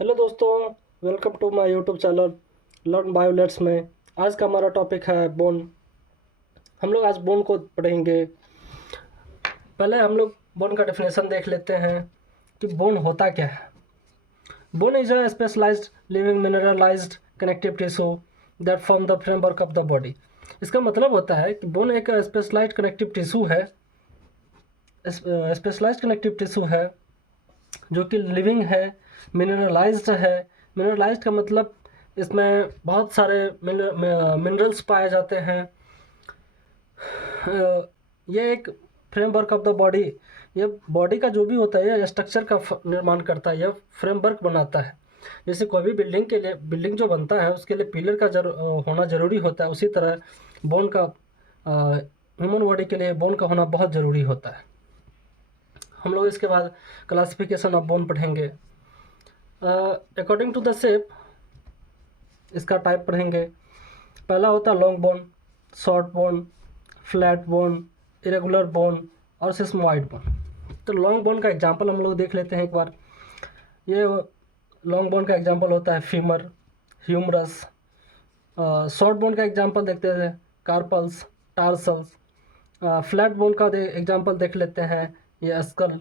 Hello दोस्तों, welcome to my YouTube channel learn biolets में। आज का हमारा टॉपिक है बोन। हम लोग आज बोन को पढ़ेंगे। पहले हम लोग बोन का डेफिनेशन देख लेते हैं कि बोन होता क्या है। Bone is a specialised living mineralised connective tissue that form the framework of the body. इसका मतलब होता है कि बोन एक स्पेशलाइज्ड कनेक्टिव टिश्यू है, स्पेशलाइज्ड कनेक्टिव टिश्यू है जो कि लिविंग है, मिनरलाइज्ड है। मिनरलाइज्ड का मतलब इसमें बहुत सारे मिनरल्स पाए जाते हैं। ये एक फ्रेमवर्क ऑफ द बॉडी, ये बॉडी का जो भी होता है ये स्ट्रक्चर का निर्माण करता है, यह फ्रेमवर्क बनाता है। जैसे कोई भी बिल्डिंग के लिए, बिल्डिंग जो बनता है उसके लिए पिलर का होना ज़रूरी होता है, उसी तरह बोन का, ह्यूमन बॉडी के लिए बोन का होना बहुत ज़रूरी होता है। हम लोग इसके बाद क्लासिफिकेशन ऑफ बोन पढ़ेंगे। अकॉर्डिंग टू द शेप इसका टाइप पढ़ेंगे। पहला होता है long bone, short bone, flat bone, irregular bone और सिस्मोइड बोन। तो लॉन्ग बोन का एग्जांपल हम लोग देख लेते हैं एक बार। ये लॉन्ग बोन का एग्जांपल होता है फीमर, ह्यूमरस। शॉर्ट बोन का एग्जांपल देखते हैं कार्पल्स, टार्सल्स। फ्लैट बोन का एग्जांपल देख लेते हैं, ये skull,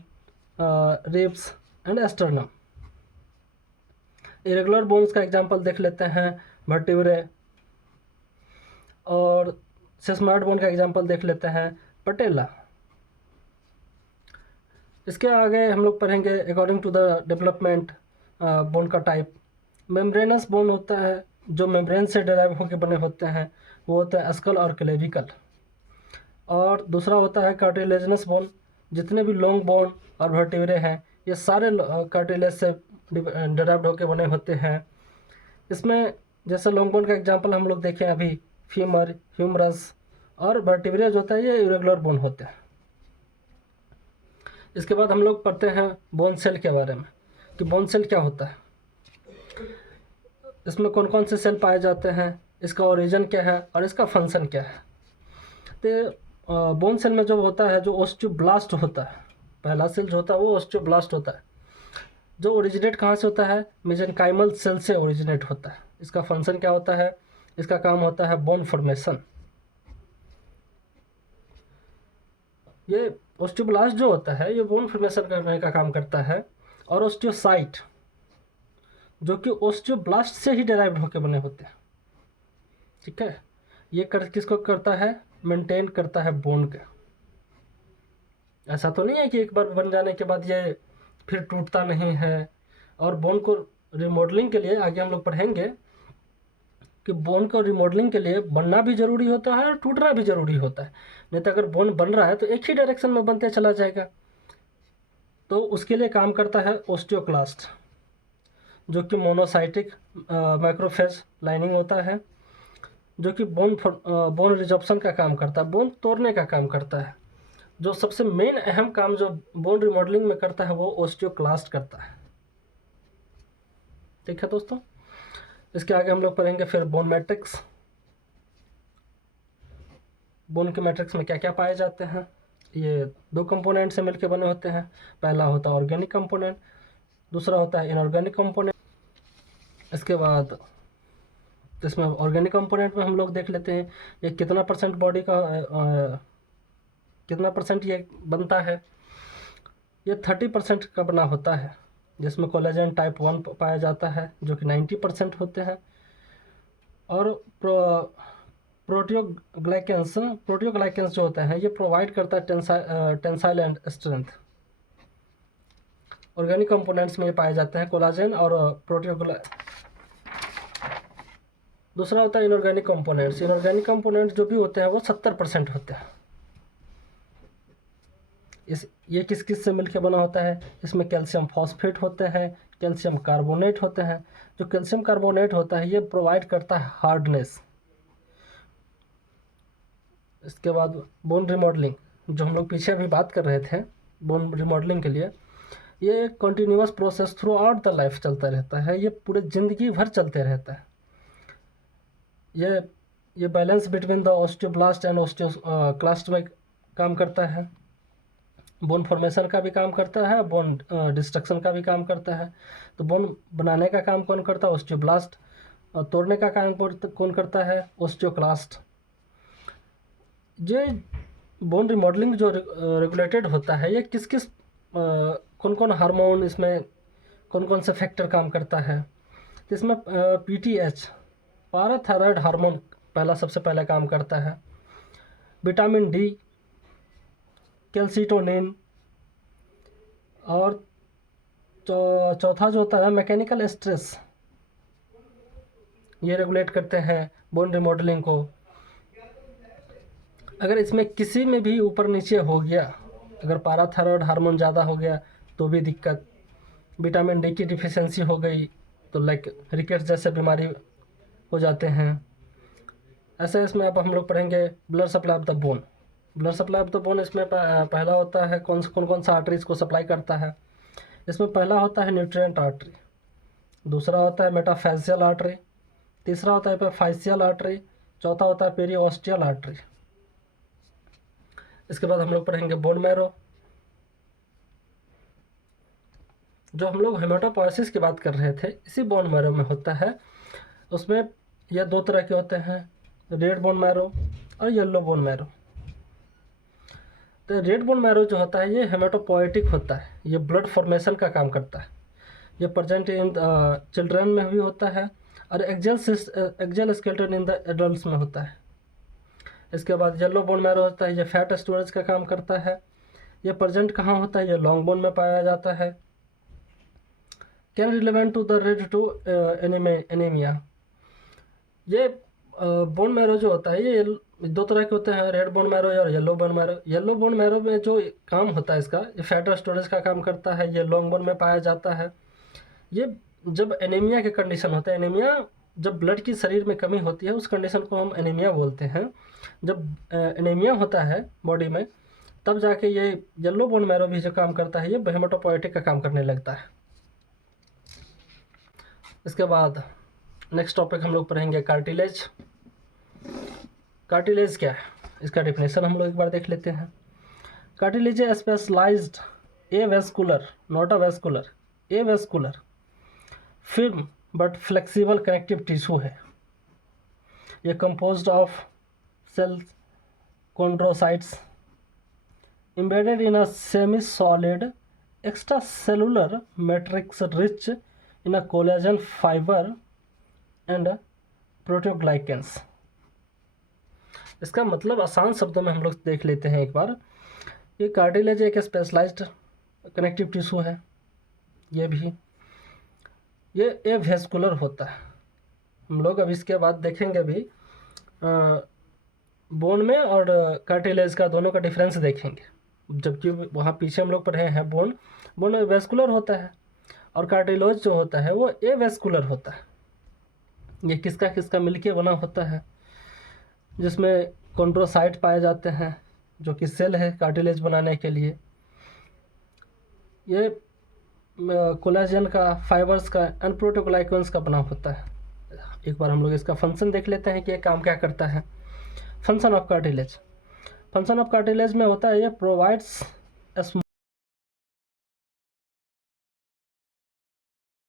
ribs and sternum. Irregular bones का एग्जांपल देख लेते हैं वर्टिब्रे, और सिस्मोइड बोन का एग्जांपल देख लेते हैं पटेला। इसके आगे हम लोग पढ़ेंगे according to the development bone का टाइप। मेम्ब्रेनस बोन होता है जो मेम्ब्रेन से डिराइव होकर बने होते हैं, वो होता है स्कल और क्लेविकल। और दूसरा होता है कार्टिलेजनस बोन। जितने भी लॉन्ग बोन और वर्टिब्रे हैं ये सारे कार्टिलेज से डिराइव्ड होकर बने होते हैं। इसमें जैसे लॉन्ग बोन का एग्जांपल हम लोग देखें अभी, फीमर, ह्यूमरस और वर्टिब्रे जो होता है ये इरेगुलर बोन होते हैं। इसके बाद हम लोग पढ़ते हैं बोन सेल के बारे में कि बोन सेल क्या होता है, इसमें कौन कौन से सेल पाए जाते हैं, इसका ओरिजिन क्या है और इसका फंक्शन क्या है। तो बोन सेल में जो होता है, जो ओस्टियोब्लास्ट होता है, पहला सेल जो होता है वो ओस्टियोब्लास्ट होता है, जो ओरिजिनेट कहाँ से होता है, मेसेनकाइमल सेल से ओरिजिनेट होता है। इसका फंक्शन क्या होता है, इसका काम होता है बोन फॉर्मेशन। ये ओस्टियोब्लास्ट जो होता है ये बोन फॉर्मेशन करने का काम करता है। और ओस्टियोसाइट जो कि ओस्टियोब्लास्ट से ही डेराइव होकर बने होते हैं, ठीक है। ये किसको करता है, मेंटेन करता है बोन का। ऐसा तो नहीं है कि एक बार बन जाने के बाद ये फिर टूटता नहीं है। और बोन को रिमॉडलिंग के लिए आगे हम लोग पढ़ेंगे कि बोन को रिमॉडलिंग के लिए बनना भी ज़रूरी होता है और टूटना भी ज़रूरी होता है। नहीं तो अगर बोन बन रहा है तो एक ही डायरेक्शन में बनते चला जाएगा। तो उसके लिए काम करता है ओस्टियोक्लास्ट, जो कि मोनोसाइटिक मैक्रोफेज लाइनिंग होता है, जो कि बोन रिजॉर्प्शन का काम करता है, बोन तोड़ने का काम करता है। जो सबसे मेन अहम काम जो बोन रिमॉडलिंग में करता है वो ओस्टियोक्लास्ट करता है, ठीक है दोस्तों। इसके आगे हम लोग पढ़ेंगे फिर बोन मैट्रिक्स। बोन के मैट्रिक्स में क्या क्या पाए जाते हैं। ये दो कंपोनेंट से मिलकर बने होते हैं। पहला होता है ऑर्गेनिक कंपोनेंट, दूसरा होता है इनऑर्गेनिक कंपोनेंट। इसके बाद इसमें ऑर्गेनिक कंपोनेंट में हम लोग देख लेते हैं ये कितना परसेंट बॉडी का, कितना परसेंट ये बनता है। ये 30% का बना होता है, जिसमें कोलेजन टाइप 1 पाया जाता है जो कि 90% होते हैं। और प्रोटियोग्लाइकेंस जो होता है ये प्रोवाइड करता है tensile and strength. Organic components में ये पाए जाते हैं कोलाजन और प्रोटियोग्ला। दूसरा होता है इनऑर्गेनिक कंपोनेंट्स। इनऑर्गेनिक कंपोनेंट्स जो भी होते हैं वो 70% होते हैं। ये किस किस से मिलकर बना होता है, इसमें कैल्शियम फॉस्फेट होते हैं, कैल्शियम कार्बोनेट होते हैं। जो कैल्शियम कार्बोनेट होता है ये प्रोवाइड करता है हार्डनेस। इसके बाद बोन रिमॉडलिंग, जो हम लोग पीछे अभी बात कर रहे थे, बोन रिमॉडलिंग के लिए ये continuous process through out the life चलता रहता है, ये पूरे ज़िंदगी भर चलते रहता है। ये balance between the osteoblast and osteoclast में काम करता है। बोन फॉर्मेशन का भी काम करता है, बोन डिस्ट्रक्शन का भी काम करता है। तो बोन बनाने का काम कौन करता है? ऑस्टियोब्लास्ट। और तोड़ने का काम कौन करता है? ऑस्टियोक्लास्ट। ये बोन रिमॉडलिंग जो रेगुलेटेड होता है, ये किस किस कौन कौन हार्मोन, इसमें कौन कौन से फैक्टर काम करता है? तो इसमें PTH, पाराथायरॉयड हार्मोन पहला सबसे पहले काम करता है। विटामिन D, कैल्सिटोनिन, और चौथा जो होता है मैकेनिकल स्ट्रेस, ये रेगुलेट करते हैं बोन रिमॉडलिंग को। अगर इसमें किसी में भी ऊपर नीचे हो गया, अगर पाराथायरॉयड हार्मोन ज़्यादा हो गया तो भी दिक्कत, विटामिन D की डिफिशियंसी हो गई तो लाइक रिकेट्स जैसे बीमारी हो जाते हैं। ऐसे इसमें अब हम लोग पढ़ेंगे blood supply of the bone. Blood supply of the bone इसमें पहला होता है कौन कौन सा आर्टरीज को सप्लाई करता है? इसमें पहला होता है न्यूट्रिएंट आर्टरी, दूसरा होता है मेटाफेसियल आर्टरी, तीसरा होता है एपिफाइशियल आर्टरी, चौथा होता है पेरिओस्टियल आर्टरी। इसके बाद हम लोग पढ़ेंगे बोन मैरो। जो हम लोग हेमाटोपोइसिस की बात कर रहे थे, इसी बोन मैरो में होता है। उसमें यह दो तरह के होते हैं, रेड बोन मैरो और येलो बोन मैरो। तो रेड बोन मैरो जो होता है ये हेमाटोपोइटिक होता है, ये ब्लड फॉर्मेशन का काम करता है। ये प्रेजेंट इन चिल्ड्रन में भी होता है और एक्जेल स्केलेटन इन द एडल्ट्स में होता है। इसके बाद येलो बोन मैरो होता है, ये फैट स्टोरेज का काम करता है। ये प्रेजेंट कहाँ होता है? ये लॉन्ग बोन में पाया जाता है। Can relevant to the red to anaemia. ये बोन मैरो जो होता है ये दो तरह के होते हैं, रेड बोन मैरो और yellow bone marrow. Yellow bone marrow में जो काम होता है इसका, ये फैट स्टोरेज का काम करता है, ये लॉन्ग बोन में पाया जाता है। ये जब एनीमिया के कंडीशन होता है, एनीमिया जब ब्लड की शरीर में कमी होती है उस कंडीशन को हम एनीमिया बोलते हैं। जब एनीमिया होता है बॉडी में, तब जाके ये येलो बोन मैरो भी जो काम करता है ये हेमाटोपोइटिक का काम करने लगता है। इसके बाद नेक्स्ट टॉपिक हम लोग पढ़ेंगे कार्टिलेज। कार्टिलेज क्या है, इसका डेफिनेशन हम लोग एक बार देख लेते हैं। Cartilage a specialised avascular, not a vascular, avascular film but flexible connective tissue है। ये composed of cells chondrocytes embedded in a semi-solid extracellular matrix rich in a collagen fiber and proteoglycans। इसका मतलब आसान शब्दों में हम लोग देख लेते हैं एक बार। ये कार्टिलेज एक स्पेशलाइज्ड कनेक्टिव टिश्यू है, ये भी ये एवेस्कुलर होता है। हम लोग अब इसके बाद देखेंगे भी बोन में और कार्टिलेज का दोनों का डिफरेंस देखेंगे। जबकि वहाँ पीछे हम लोग पढ़े हैं बोन वेस्कुलर होता है और कार्टिलेज जो होता है वो एवेस्कुलर होता है। ये किसका किसका मिलके बना होता है, जिसमें कॉन्ड्रोसाइट पाए जाते हैं जो कि सेल है कार्टिलेज बनाने के लिए। ये कोलाजन का, फाइबर्स का एंड प्रोटोग्लाइकन्स का बना होता है। एक बार हम लोग इसका फंक्शन देख लेते हैं कि ये काम क्या करता है। Function of cartilage, function of cartilage में होता है ये प्रोवाइड्स